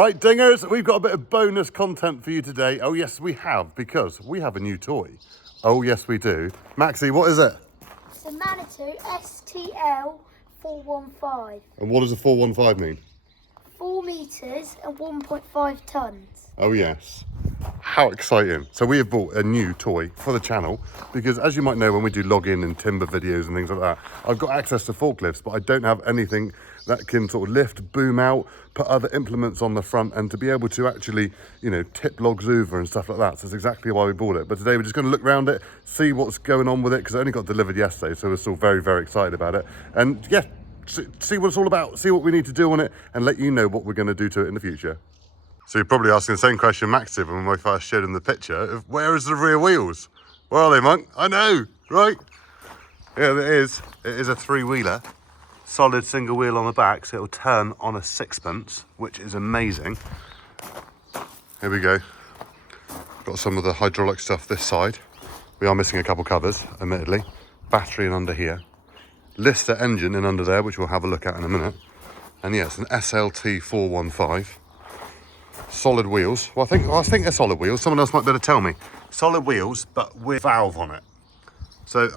Right, dingers, we've got a bit of bonus content for you today. Oh yes, we have, because we have a new toy. Oh yes, we do. Maxie, what is it? It's a Manitou STL 415. And what does a 415 mean? 4 metres and 1.5 tonnes. Oh yes. How exciting. So we have bought a new toy for the channel because, as you might know, when we do login and timber videos and things like that, I've got access to forklifts, but I don't have anything that can sort of lift, boom out, put other implements on the front, and to be able to actually, you know, tip logs over and stuff like that. So that's exactly why we bought it. But today we're just going to look around it, see what's going on with it, because it only got delivered yesterday, so we're still very, very excited about it. And yeah, see what it's all about, see what we need to do on it, and let you know what we're going to do to it in the future. So you're probably asking the same question Max did when we first showed him the picture of where is the rear wheels? Where are they, Monk? I know, right? Yeah, it is. It is a three-wheeler. Solid single wheel on the back, so it'll turn on a sixpence, which is amazing. Here we go. Got some of the hydraulic stuff this side. We are missing a couple covers, admittedly. Battery in under here. Lister engine in under there, which we'll have a look at in a minute. And yeah, it's an SLT 415. Solid wheels. Well, I think they're solid wheels. Someone else might be able to tell me. Solid wheels, but with valve on it. So,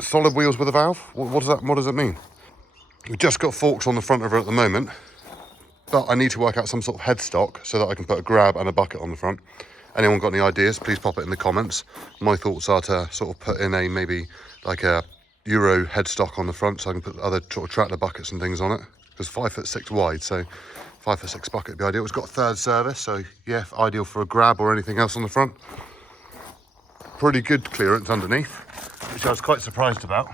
solid wheels with a valve? What does that mean? We've just got forks on the front of her at the moment, but I need to work out some sort of headstock so that I can put a grab and a bucket on the front. Anyone got any ideas? Please pop it in the comments. My thoughts are to sort of put in maybe like a Euro headstock on the front so I can put other sort of tractor buckets and things on it. Because 5'6" wide, so 5'6" bucket would be ideal. It's got third service, so yeah, ideal for a grab or anything else on the front. Pretty good clearance underneath, which I was quite surprised about,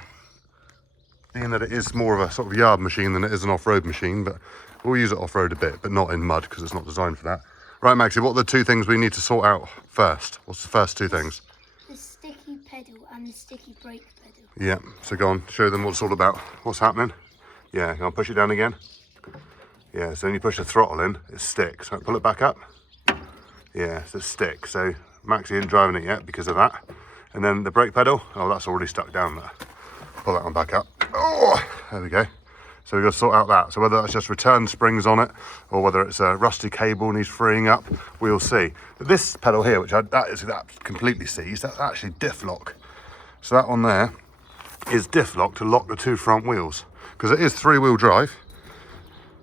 being that it is more of a sort of yard machine than it is an off-road machine, but we'll use it off-road a bit, but not in mud because it's not designed for that. Right, Maxie, what are the two things we need to sort out first? What's the first two things? The sticky pedal and the sticky brake pedal. Yeah, so go on, show them what it's all about. What's happening? Yeah, go on, push it down again. Yeah, so when you push the throttle in, it sticks. So pull it back up. Yeah, so it sticks. So Maxie isn't driving it yet because of that. And then the brake pedal, oh, that's already stuck down there. Pull that one back up. Oh, there we go. So we've got to sort out that. So whether that's just return springs on it or whether it's a rusty cable needs freeing up, we'll see. But this pedal here, which that completely seized, that's actually diff lock. So that one there is diff lock to lock the two front wheels. Because it is three-wheel drive,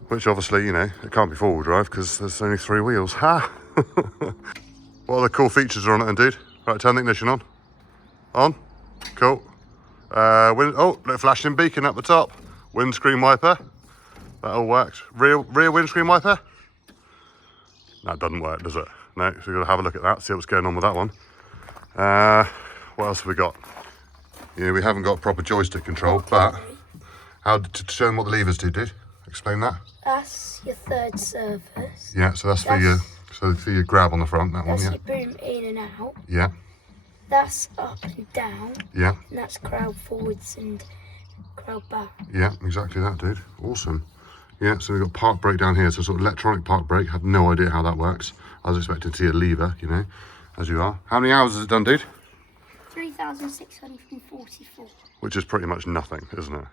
which obviously, you know, it can't be four-wheel drive because there's only three wheels. Ha! What other cool features are on it then, dude? Right, turn the ignition on. On. Cool. Little flashing beacon up the top. Windscreen wiper. That all works. Rear windscreen wiper. That doesn't work, does it? No, so we've got to have a look at that, see what's going on with that one. What else have we got? Yeah, we haven't got proper joystick control, but to show them what the levers do, dude? Explain that. That's your third service. Yeah, so that's for your grab on the front, that one, That's yeah. your boom in and out. Yeah. That's up and down. Yeah. And that's crowd forwards and crowd back. Yeah, exactly that, dude. Awesome. Yeah, so we've got park brake down here, so sort of electronic park brake. Have no idea how that works. I was expecting to see a lever, you know, as you are. How many hours has it done, dude? 3,644. Which is pretty much nothing, isn't it?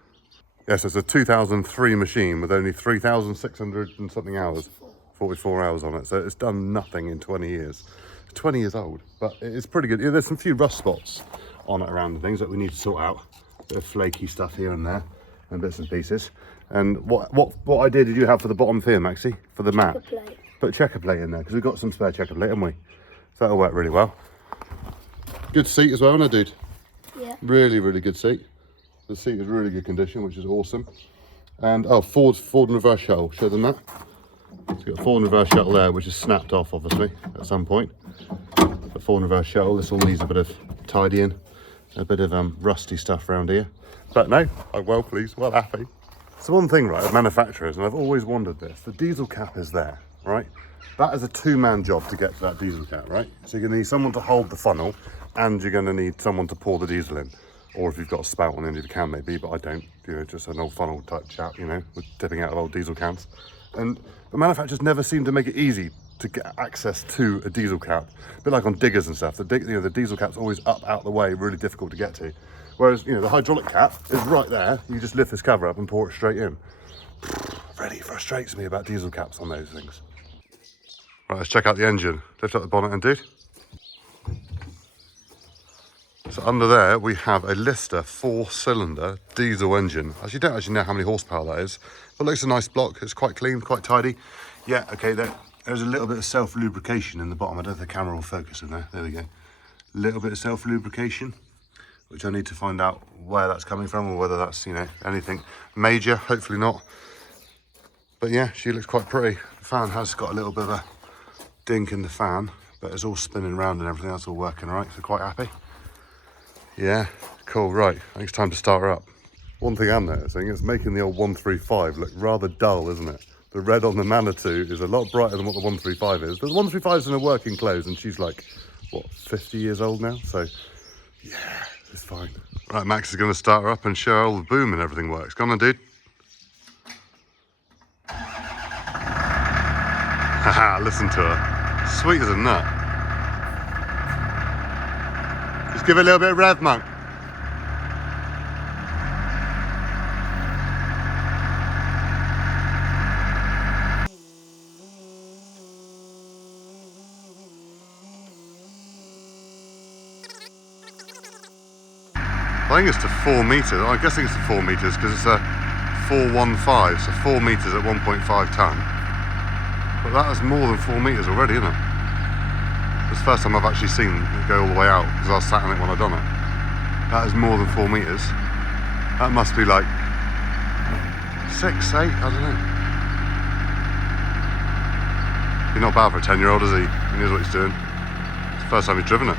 Yes, it's a 2003 machine with only 3,600 and something hours. 44 hours on it, so it's done nothing in 20 years. 20 years old, but it's pretty good. Yeah, there's some few rust spots on it around and things that we need to sort out. Bit of flaky stuff here and there, and bits and pieces. And what idea did you have for the bottom here, Maxie? For the mat? Checker plate. Put a checker plate in there, because we've got some spare checker plate, haven't we? So that'll work really well. Good seat as well, isn't it, dude? Yeah. Really, really good seat. The seat is really good condition, which is awesome. And, oh, forward and reverse shuttle. Show them that. So you've got a forward and reverse shuttle there, which is snapped off, obviously, at some point. The forward and reverse shuttle, this all needs a bit of tidying, a bit of rusty stuff around here. But no, I'm well pleased, well happy. So one thing, right, of manufacturers, and I've always wondered this, the diesel cap is there, right? That is a two-man job to get to that diesel cap, right? So you're gonna need someone to hold the funnel, and you're gonna need someone to pour the diesel in. Or if you've got a spout on the end of the can maybe, but I don't, you know, just an old funnel type chap, you know, with tipping out of old diesel cans. And the manufacturers never seem to make it easy to get access to a diesel cap. A bit like on diggers and stuff, the diesel cap's always up out the way, really difficult to get to. Whereas, you know, the hydraulic cap is right there, you just lift this cover up and pour it straight in. Really frustrates me about diesel caps on those things. Right, let's check out the engine. Lift up the bonnet and dude. So under there we have a Lister 4-cylinder diesel engine. Actually, don't actually know how many horsepower that is, but it looks a nice block. It's quite clean, quite tidy. Yeah, okay, there's a little bit of self-lubrication in the bottom. I don't know if the camera will focus in there. There we go. A little bit of self-lubrication, which I need to find out where that's coming from or whether that's, you know, anything major. Hopefully not. But yeah, she looks quite pretty. The fan has got a little bit of a dink in the fan, but it's all spinning around and everything. That's all working all right, so quite happy. Yeah, cool, right. I think it's time to start her up. One thing I'm noticing is making the old 135 look rather dull, isn't it? The red on the Manitou is a lot brighter than what the 135 is. But the 135 is in her working clothes and she's like, what, 50 years old now? So, yeah, it's fine. Right, Max is going to start her up and show her all the boom and everything works. Come on, dude. Haha, listen to her. Sweet as a nut. Just give it a little bit of rev, Monk. I think it's to 4 metres. I'm guessing it's to 4 metres because it's a 415, so 4 metres at 1.5 tonne. But that is more than 4 metres already, isn't it? It's the first time I've actually seen it go all the way out because I was sat in it when I done it. That is more than 4 metres. That must be like 6, 8, I don't know. He's not bad for a 10-year-old, is he? He knows what he's doing. It's the first time he's driven it.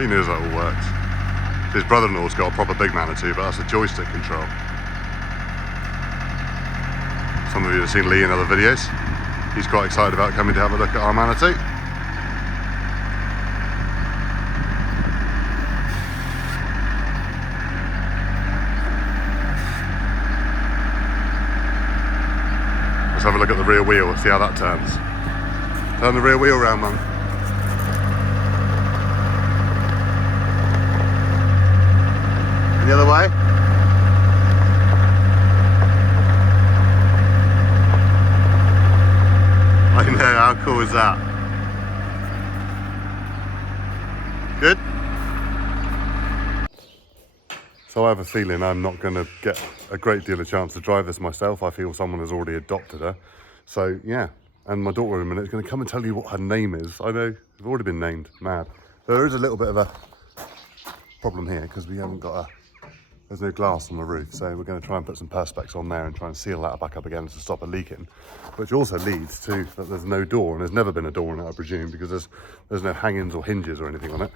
He knows that all works. His brother-in-law's got a proper big Manitou, but that's a joystick control. Some of you have seen Lee in other videos. He's quite excited about coming to have a look at our Manitou. Let's have a look at the rear wheel, see how that turns. Turn the rear wheel round, man. And the other way. I know, how cool is that? Good? So I have a feeling I'm not going to get a great deal of chance to drive this myself. I feel someone has already adopted her. So yeah, and my daughter in a minute is going to come and tell you what her name is. I know, it's already been named, mad. There is a little bit of a problem here because we haven't got there's no glass on the roof, so we're going to try and put some Perspex on there and try and seal that back up again to stop it leaking, which also leads to that there's no door, and there's never been a door in it, I presume, because there's no hangings or hinges or anything on it.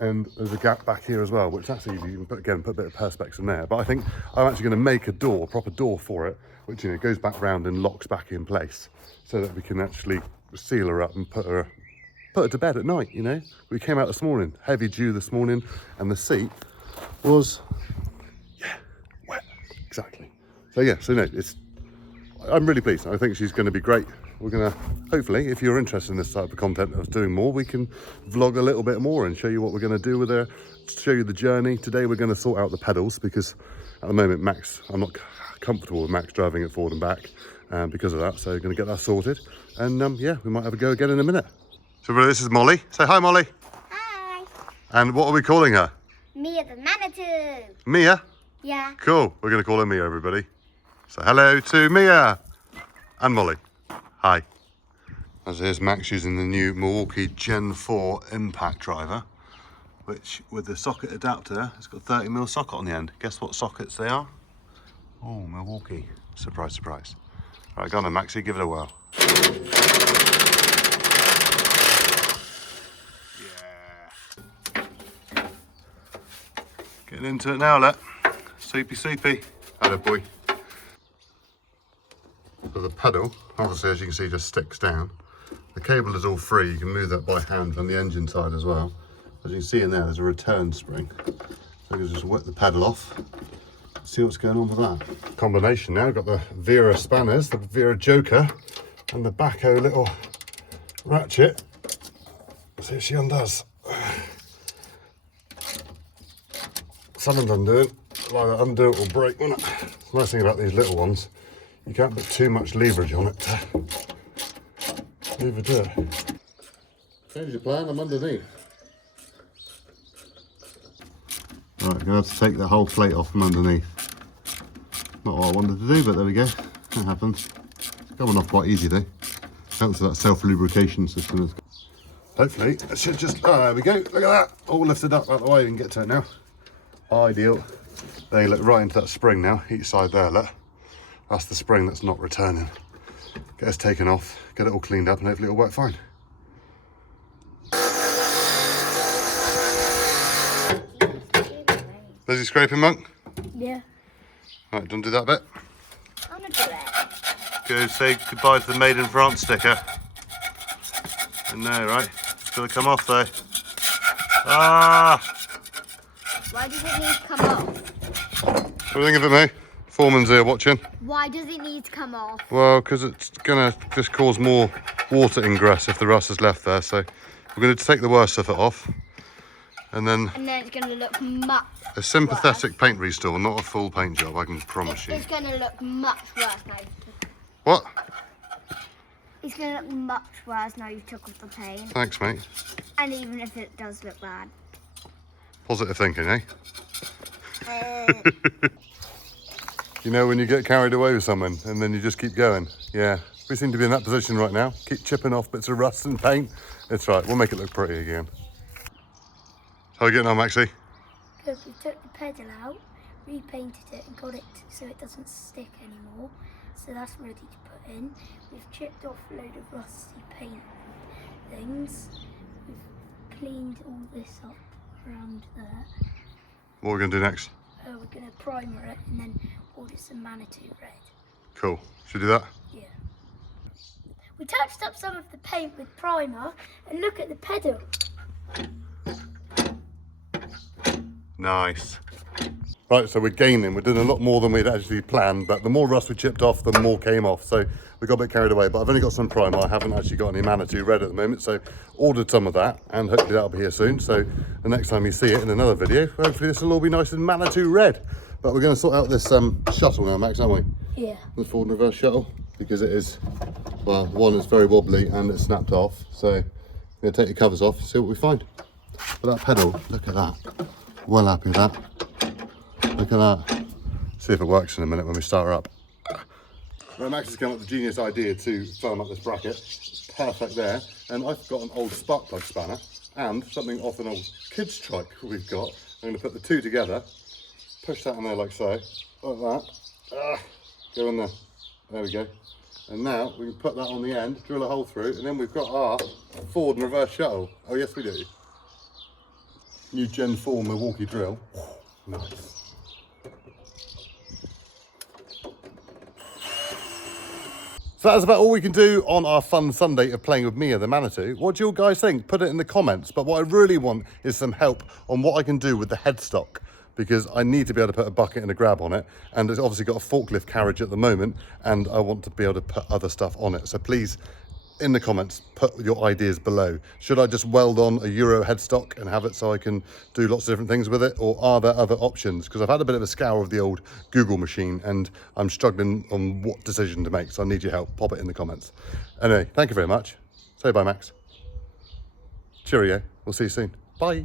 And there's a gap back here as well, which that's easy. You can put a bit of Perspex in there. But I think I'm actually going to make a door, a proper door for it, which, you know, goes back round and locks back in place, so that we can actually seal her up and put her to bed at night. You know, we came out this morning, heavy dew this morning, and the seat was wet. Exactly. So yeah, so no, I'm really pleased. I think she's going to be great. We're going to, hopefully, if you're interested in this type of content of doing more, we can vlog a little bit more and show you what we're going to do with her, show you the journey. Today we're going to sort out the pedals because at the moment I'm not comfortable with Max driving it forward and back because of that. So we're going to get that sorted. And yeah, we might have a go again in a minute. So this is Molly. Say hi, Molly. Hi. And what are we calling her? Mia the Manitou. Mia? Yeah. Cool. We're going to call her Mia, everybody. So hello to Mia and Molly. Hi. As here's Max using the new Milwaukee Gen 4 impact driver, which with the socket adapter, it's got a 30mm socket on the end. Guess what sockets they are? Oh, Milwaukee. Surprise, surprise. All right, go on then, Maxie, give it a whirl. Yeah. Getting into it now, let. Soupy, soupy. Hello, boy. So the pedal, obviously, as you can see, just sticks down. The cable is all free. You can move that by hand from the engine side as well. As you can see in there, there's a return spring. So you can just whip the pedal off. See what's going on with that. Combination now. Got the Vera spanners, the Vera Joker, and the Baco little ratchet. See if she undoes. Someone's undoing. Either undo it or break, won't it? The nice thing about these little ones, you can't put too much leverage on it to Leave it there. Change your plan, I'm underneath. Right, I'm going to have to take the whole plate off from underneath. Not what I wanted to do, but there we go. That happens. It's coming off quite easy though. Thanks to that self-lubrication system. Hopefully, it should just, there we go. Look at that. All lifted up out the way. We can get to it now. Ideal. They look right into that spring now, each side there, look. That's the spring that's not returning. Get us taken off, get it all cleaned up, and hopefully it'll work fine. Busy scraping, Monk? Yeah. Right, don't do that bit. I'm gonna do it. Go say goodbye to the Made in France sticker. And no, right? It's gonna come off though. Ah! Why does it need to come off? What do you think of it, mate? Foreman's here watching. Why does it need to come off? Well, because it's gonna just cause more water ingress if the rust is left there. So we're gonna take the worst of it off. And then it's going to look much a sympathetic worse. paint restore, not a full paint job, I can promise you. It's going to look much worse now. What? It's going to look much worse now you took off the paint. Thanks, mate. And even if it does look bad. Positive thinking, eh? You know when you get carried away with someone and then you just keep going? Yeah, we seem to be in that position right now. Keep chipping off bits of rust and paint. It's right, we'll make it look pretty again. How are you getting on, Maxie? Good. We took the pedal out, repainted it, and got it so it doesn't stick anymore. So that's ready to put in. We've chipped off a load of rusty paint things. We've cleaned all this up around there. What are we going to do next? We're going to primer it and then order some Manitou red. Cool. Should we do that? Yeah. We touched up some of the paint with primer and look at the pedal. Nice. Right, so we're gaining. We're doing a lot more than we'd actually planned, but the more rust we chipped off, the more came off. So we got a bit carried away, but I've only got some primer. I haven't actually got any Manitou red at the moment, so ordered some of that, and hopefully that'll be here soon. So the next time you see it in another video, hopefully this will all be nice and Manitou red. But we're going to sort out this shuttle now, Max, aren't we? Yeah. The forward and reverse shuttle, because it is, well, one, it's very wobbly and it's snapped off. So I'm going to take the covers off, see what we find. But that pedal, look at that. Well happy with that. Look at that. See if it works in a minute when we start her up. Right, Max has come up with the genius idea to firm up this bracket. Perfect there. And I've got an old spark plug spanner and something off an old kids trike we've got. I'm going to put the two together, push that in there like so, like that. Go in there. There we go. And now we can put that on the end, drill a hole through, and then we've got our forward and reverse shuttle. Oh yes we do. New Gen 4 Milwaukee drill. Nice. So that's about all we can do on our fun Sunday of playing with Mia the Manitou. What do you guys think? Put it in the comments. But what I really want is some help on what I can do with the headstock, because I need to be able to put a bucket and a grab on it. And it's obviously got a forklift carriage at the moment, and I want to be able to put other stuff on it. So please, in the comments, put your ideas below. Should I just weld on a Euro headstock and have it so I can do lots of different things with it? Or are there other options? Because I've had a bit of a scour of the old Google machine and I'm struggling on what decision to make. So I need your help. Pop it in the comments. Anyway, thank you very much. Say bye, Max. Cheerio. We'll see you soon. Bye.